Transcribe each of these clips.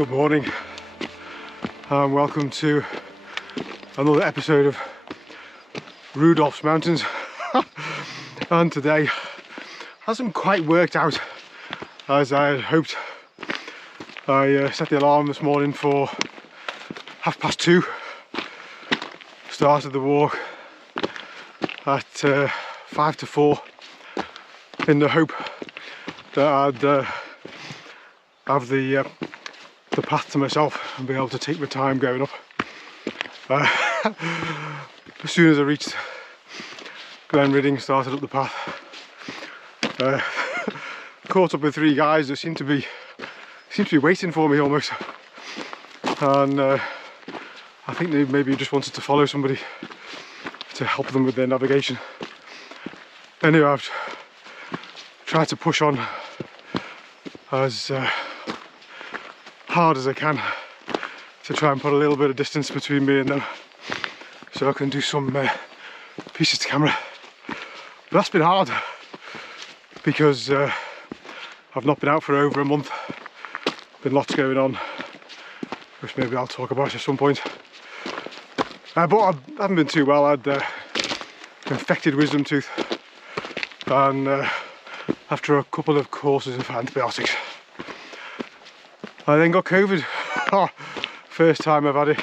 Good morning and welcome to another episode of Rudolph's Mountains. And today hasn't quite worked out as I had hoped. I set the alarm this morning for 2:30. Started the walk at 5 to 4 in the hope that I'd have the path to myself and be able to take my time going up. As soon as I reached Glen Ridding, started up the path, caught up with 3 guys that seemed to be waiting for me almost, and I think they maybe just wanted to follow somebody to help them with their navigation. Anyway, I've tried to push on as hard as I can to try and put a little bit of distance between me and them so I can do some pieces to camera. But that's been hard because I've not been out for over a month. Been lots going on, which maybe I'll talk about at some point. But I haven't been too well. I had infected wisdom tooth, and after a couple of courses of antibiotics, I then got COVID. First time I've had it.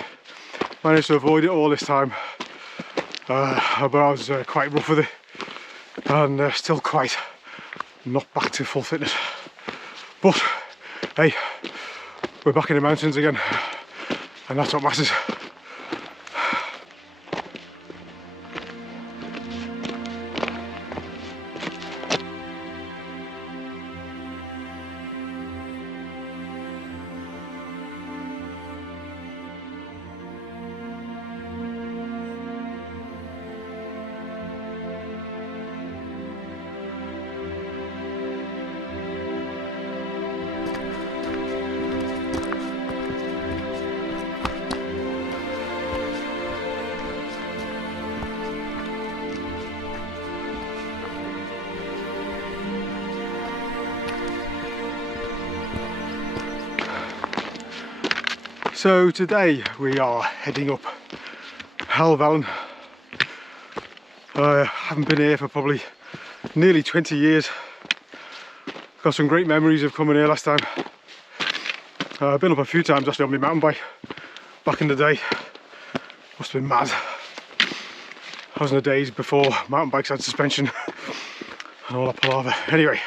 Managed to avoid it all this time, but I was quite rough with it, and still quite not back to full fitness. But hey, we're back in the mountains again, and that's what matters. So today we are heading up Helvellyn. I haven't been here for probably nearly 20 years. Got some great memories of coming here last time. I've been up a few times actually on my mountain bike back in the day. Must have been mad. I was in the days before mountain bikes had suspension and all that palaver. Anyway,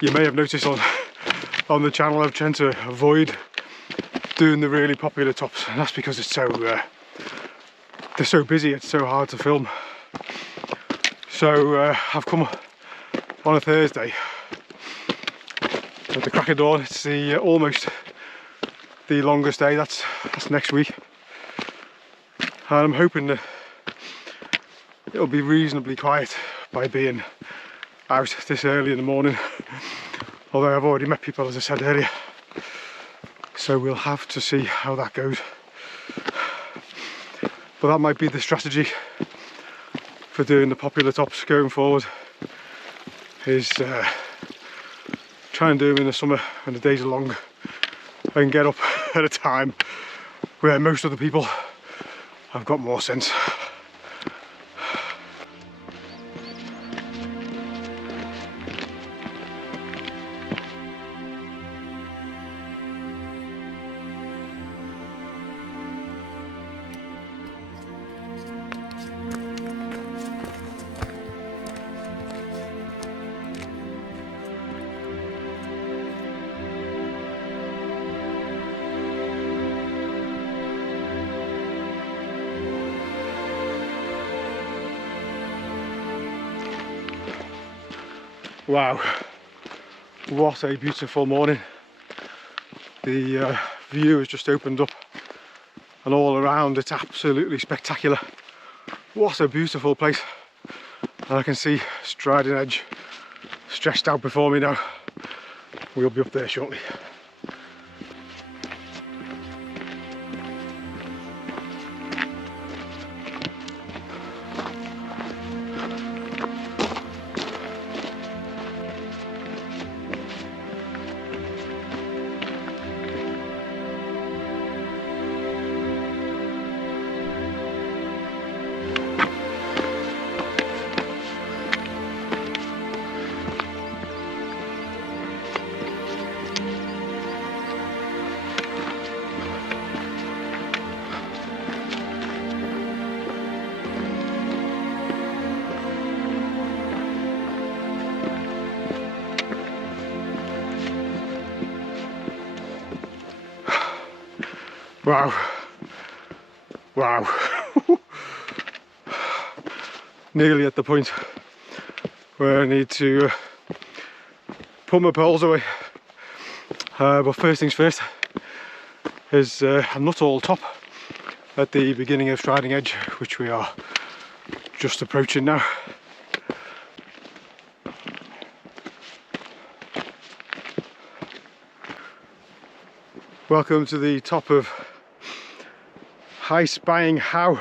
you may have noticed on the channel I've tried to avoid doing the really popular tops, and that's because it's they're so busy, it's so hard to film. So I've come on a Thursday at the crack of dawn. It's almost the longest day. That's next week, and I'm hoping that it'll be reasonably quiet by being out this early in the morning. Although I've already met people, as I said earlier, so we'll have to see how that goes. But that might be the strategy for doing the popular tops going forward, is try and do them in the summer when the days are long and get up at a time where most of the people have got more sense. Wow, what a beautiful morning. The view has just opened up, and all around it's absolutely spectacular. What a beautiful place. And I can see Striding Edge stretched out before me now. We'll be up there shortly. Wow. Wow. Nearly at the point where I need to put my poles away. But first things first is I'm not all top at the beginning of Striding Edge, which we are just approaching now. Welcome to the top of High Spying How.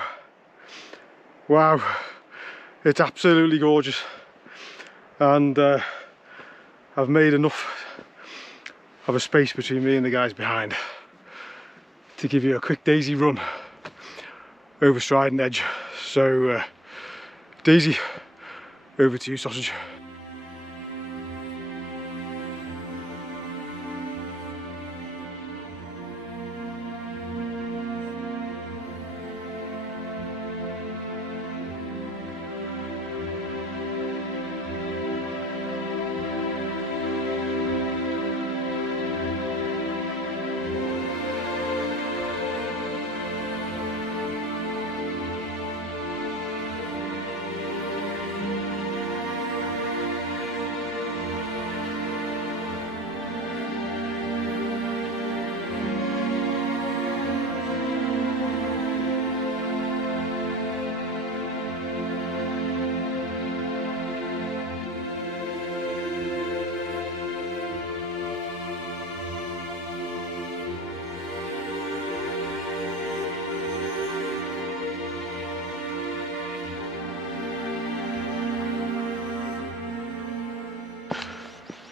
Wow, it's absolutely gorgeous, and I've made enough of a space between me and the guys behind to give you a quick daisy run over Striding Edge. So Daisy, over to you, Sausage.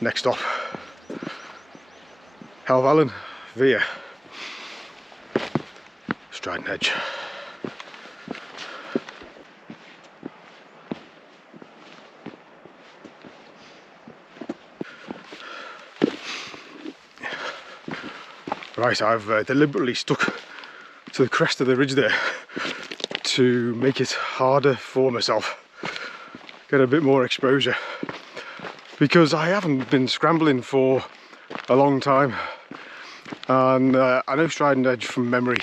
Next stop, Helvellyn via Striding Edge. Right, I've deliberately stuck to the crest of the ridge there to make it harder for myself, get a bit more exposure, because I haven't been scrambling for a long time, and I know Striding Edge from memory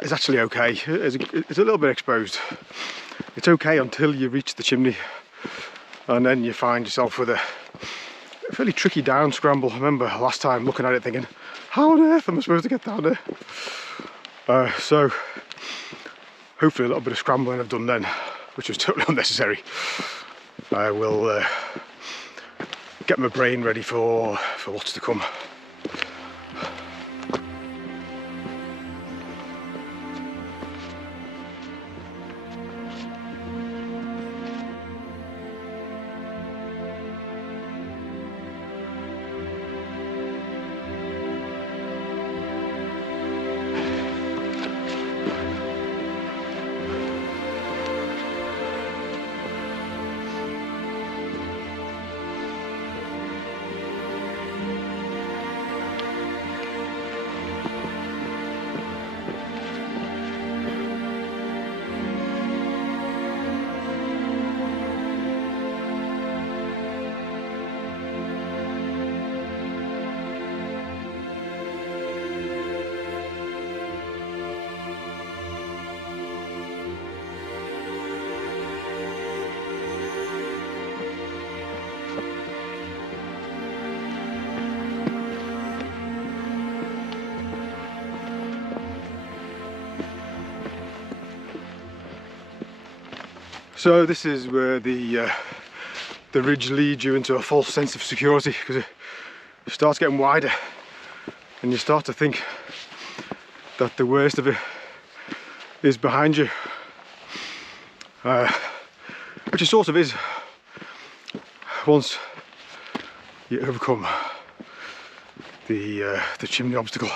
is actually okay. It's a little bit exposed. It's okay until you reach the chimney, and then you find yourself with a fairly tricky down scramble. I remember last time looking at it thinking, how on earth am I supposed to get down there? So hopefully a little bit of scrambling I've done then, which was totally unnecessary. I will get my brain ready for what's to come. So this is where the ridge leads you into a false sense of security, because it starts getting wider and you start to think that the worst of it is behind you, which it sort of is once you overcome the chimney obstacle.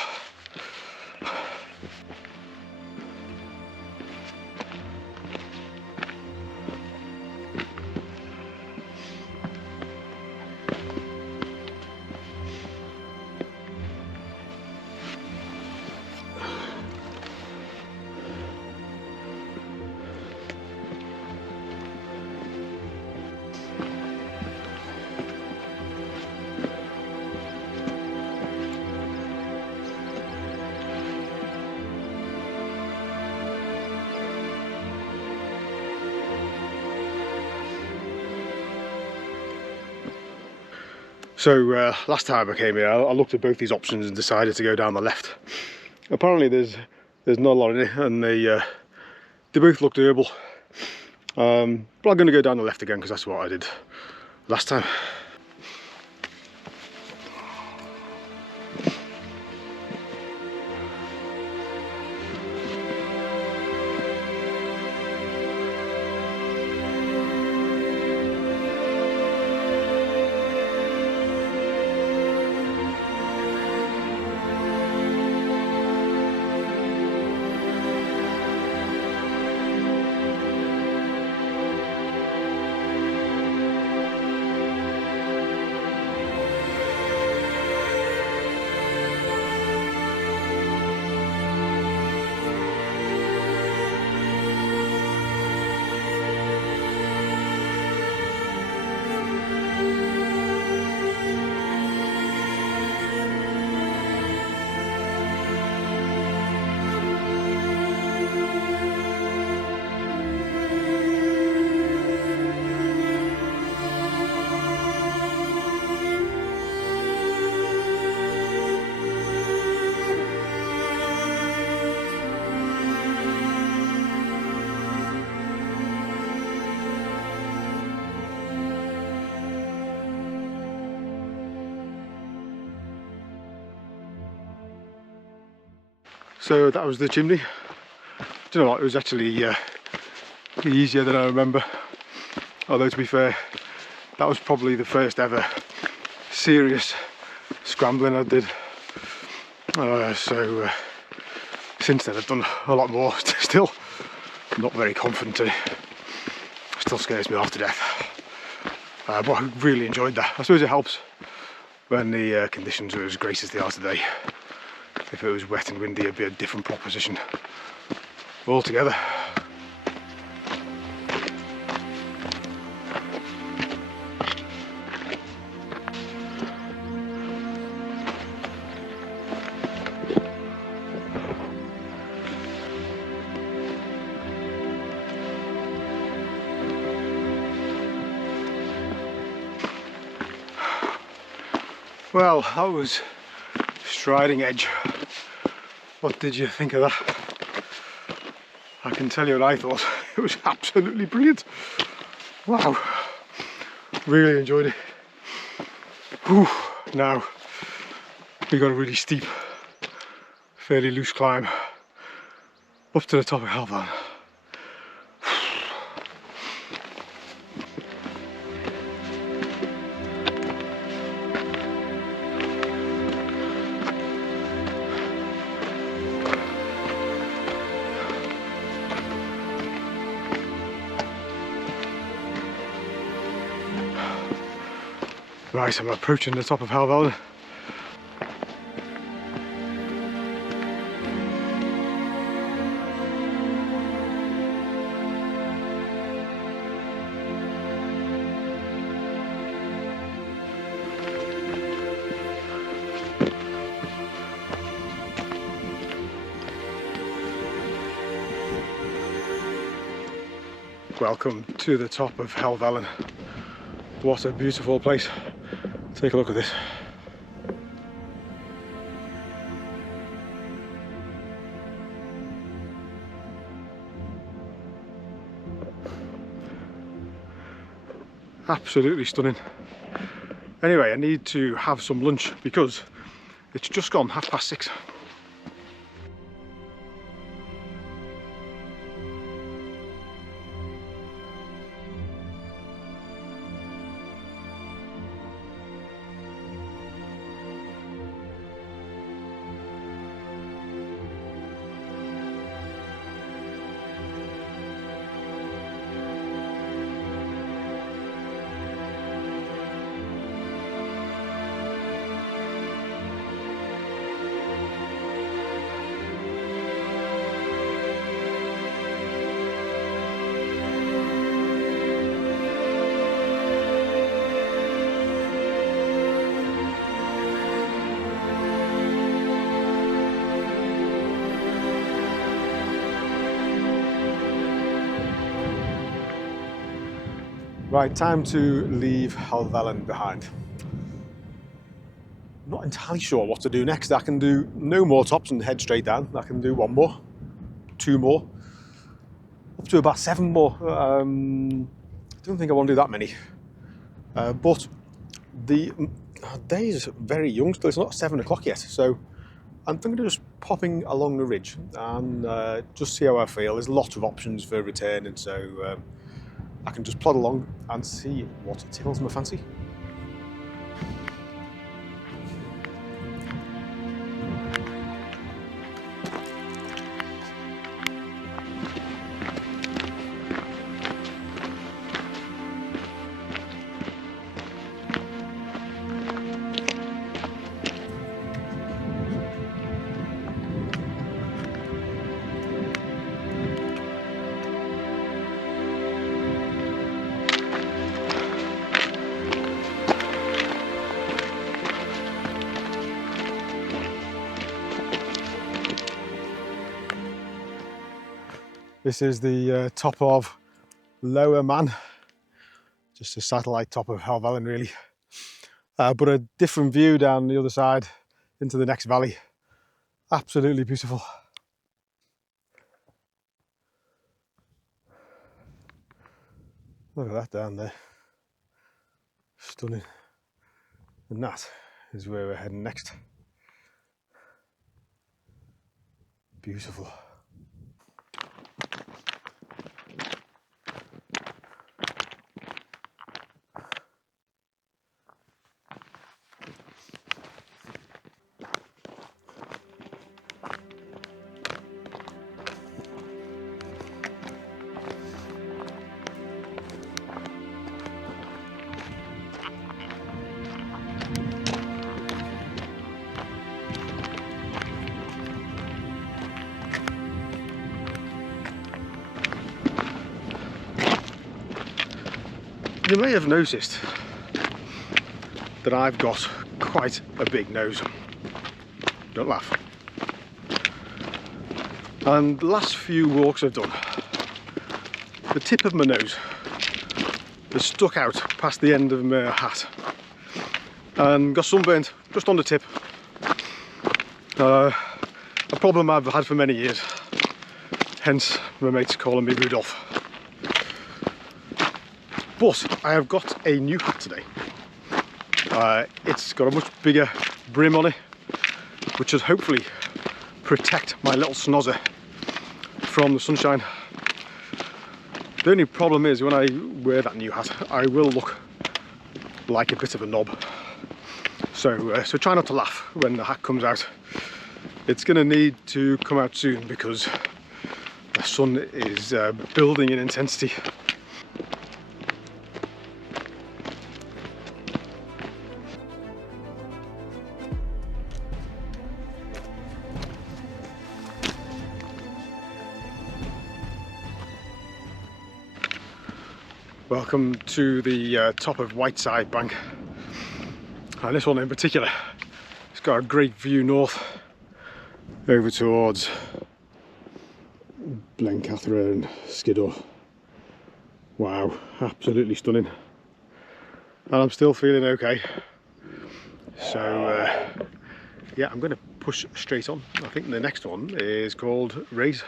So last time I came here, I looked at both these options and decided to go down the left. Apparently there's not a lot in it, and they both look doable. But I'm going to go down the left again because that's what I did last time. So that was the chimney. Do you know what, it was actually easier than I remember. Although to be fair, that was probably the first ever serious scrambling I did. So since then I've done a lot more. Still not very confident in it. Still scares me half to death. But I really enjoyed that. I suppose it helps when the conditions are as great as they are today. If it was wet and windy, it'd be a different proposition altogether. Well, that was Striding Edge. What did you think of that? I can tell you what I thought. It was absolutely brilliant. Wow, really enjoyed it. Whew. Now we got a really steep, fairly loose climb up to the top of Helvellyn. Right, I'm approaching the top of Helvellyn. Welcome to the top of Helvellyn. What a beautiful place. Take a look at this. Absolutely stunning. Anyway, I need to have some lunch because it's just gone 6:30. Right, time to leave Helvellyn behind. not entirely sure what to do next. I can do no more tops and head straight down. I can do one more, two more, up to about 7 more. I don't think I want to do that many. But the day is very young still. It's not 7 o'clock yet, so I'm thinking of just popping along the ridge and just see how I feel. There's lots of options for returning, so I can just plod along and see what tickles my fancy. This is the top of Lower Man, just a satellite top of Helvellyn really, but a different view down the other side into the next valley. Absolutely beautiful. Look at that down there, stunning. And that is where we're heading next. Beautiful. You may have noticed that I've got quite a big nose. Don't laugh. And the last few walks I've done, the tip of my nose has stuck out past the end of my hat and got sunburnt just on the tip. A problem I've had for many years, hence my mates calling me Rudolph. But I have got a new hat today. It's got a much bigger brim on it, which should hopefully protect my little snozzer from the sunshine. The only problem is when I wear that new hat, I will look like a bit of a knob. So try not to laugh when the hat comes out. It's going to need to come out soon because the sun is building in intensity. Welcome to the top of Whiteside Bank, and this one in particular, it's got a great view north over towards Blencathra and Skiddaw. Wow, absolutely stunning, and I'm still feeling okay. So yeah, I'm going to push straight on. I think the next one is called Raise.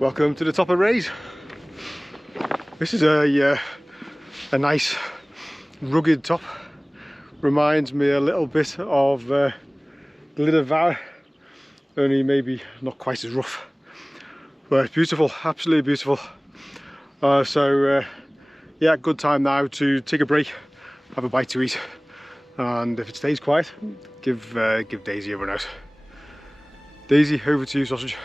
Welcome to the top of Raise. This is a nice rugged top. Reminds me a little bit of Glyder Fawr, only maybe not quite as rough. But it's beautiful, absolutely beautiful. Yeah, good time now to take a break, have a bite to eat, and if it stays quiet, give Daisy a run out. Daisy, over to you, sausage.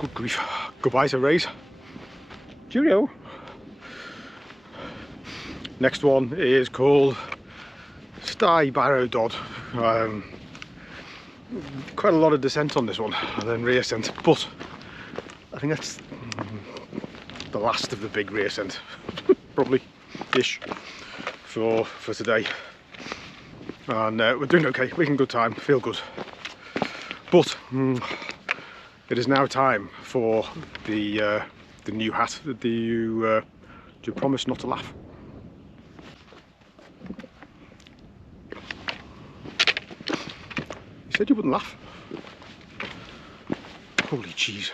Good grief. Goodbye to Rays. Cheerio. Next one is called Sty Barrow Dodd. Quite a lot of descent on this one, and then reascent, but I think that's the last of the big reascent, probably ish, for today. And we're doing okay, making good time, feel good. But it is now time for the new hat. Do you promise not to laugh? You said you wouldn't laugh. Holy cheese.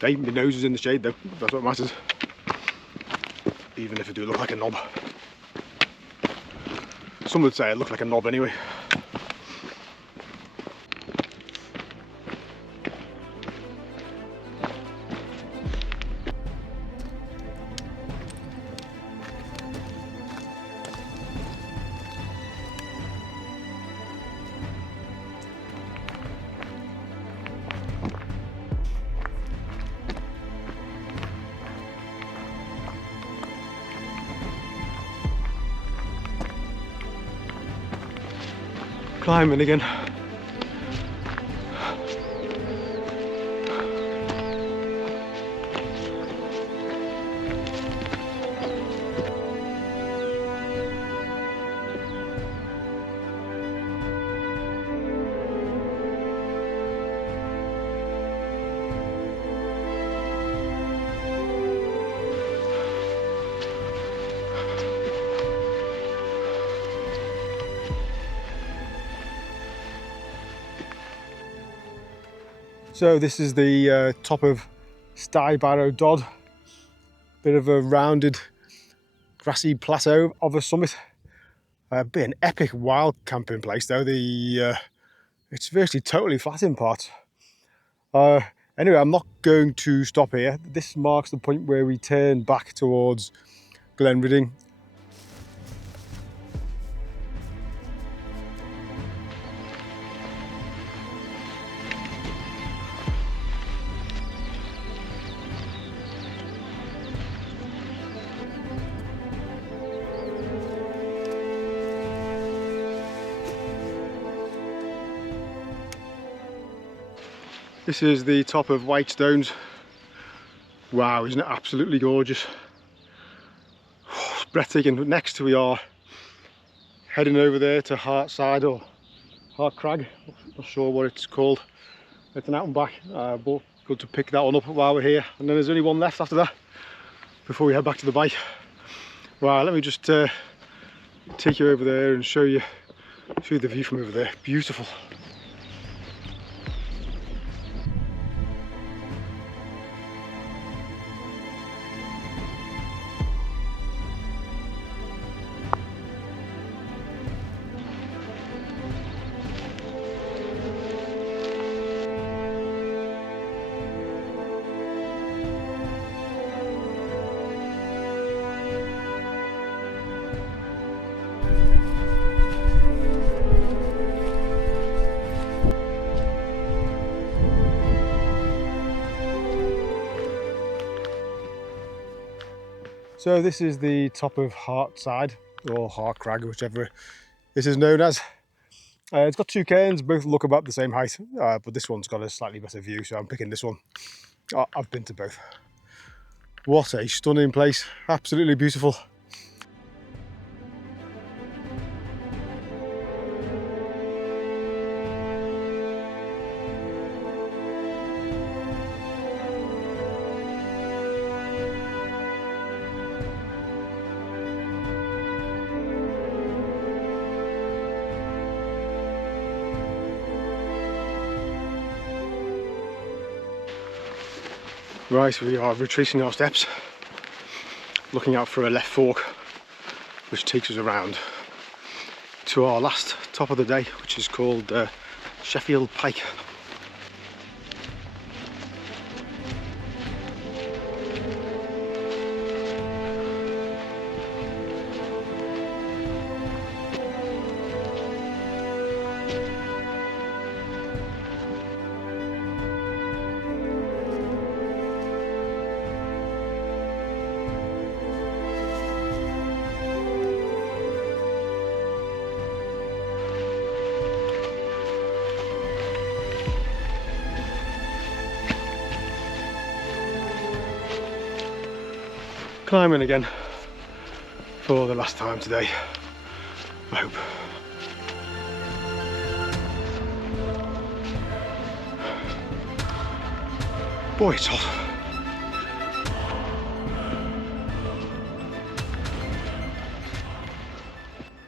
Hey, my nose is in the shade though, that's what matters. Even if I do look like a knob. Some would say I look like a knob anyway. Climbing again. So this is the top of Sty Barrow Dodd. Bit of a rounded grassy plateau of a summit. Be an epic wild camping place though. It's virtually totally flat in parts. Anyway, I'm not going to stop here. This marks the point where we turn back towards Glenridding. This is the top of Whitestones. Wow, isn't it absolutely gorgeous? It's breathtaking. Next we are heading over there to Hartside or Hart Crag, not sure what it's called. It's an out and back, but good to pick that one up while we're here. And then there's only one left after that before we head back to the bike. Wow, let me just take you over there and show you the view from over there. Beautiful. So this is the top of Hartside, or Hart Crag, whichever this is known as. It's got two cairns, both look about the same height, but this one's got a slightly better view, so I'm picking this one. I've been to both. What a stunning place, absolutely beautiful. Right, we are retracing our steps, looking out for a left fork which takes us around to our last top of the day, which is called Sheffield Pike. Climbing again for the last time today, I hope. Boy, it's hot.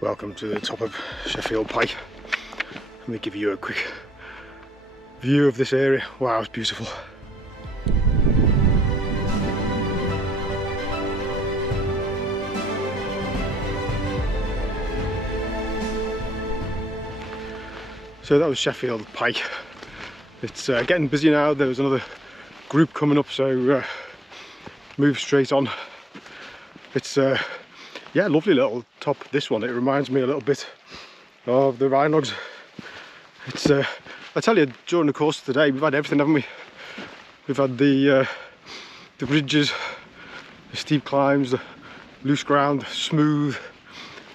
Welcome to the top of Sheffield Pike. Let me give you a quick view of this area. Wow, it's beautiful. So that was Sheffield Pike. It's getting busy now. There's another group coming up, so move straight on. It's yeah, lovely little top, this one. It reminds me a little bit of the Rhinogs. It's I tell you, during the course of the day we've had everything, haven't we? We've had the ridges, the steep climbs, the loose ground, smooth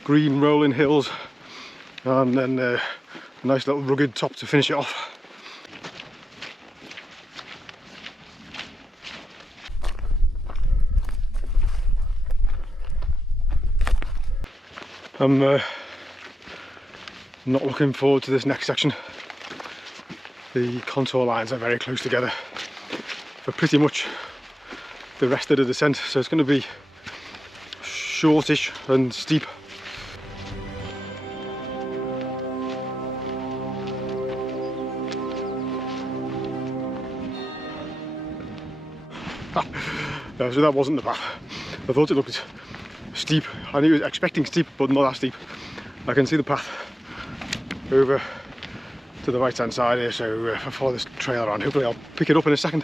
green rolling hills, and then a nice little rugged top to finish it off. I'm not looking forward to this next section. The contour lines are very close together for pretty much the rest of the descent, so it's going to be shortish and steep. So that wasn't the path. I thought it looked steep. I knew I was expecting steep, but not that steep. I can see the path over to the right hand side here, so if I follow this trail around, hopefully I'll pick it up in a second.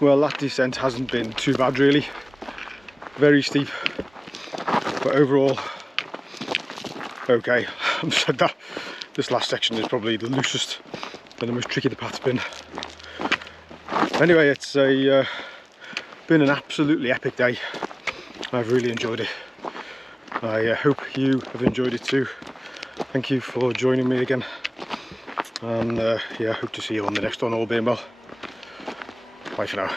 Well, that descent hasn't been too bad really. Very steep, but overall okay. I've said that this last section is probably the loosest and the most tricky the path's been. Anyway, it's been an absolutely epic day. I've really enjoyed it. I hope you have enjoyed it too. Thank you for joining me again, and yeah, I hope to see you on the next one, all being well. Bye for now.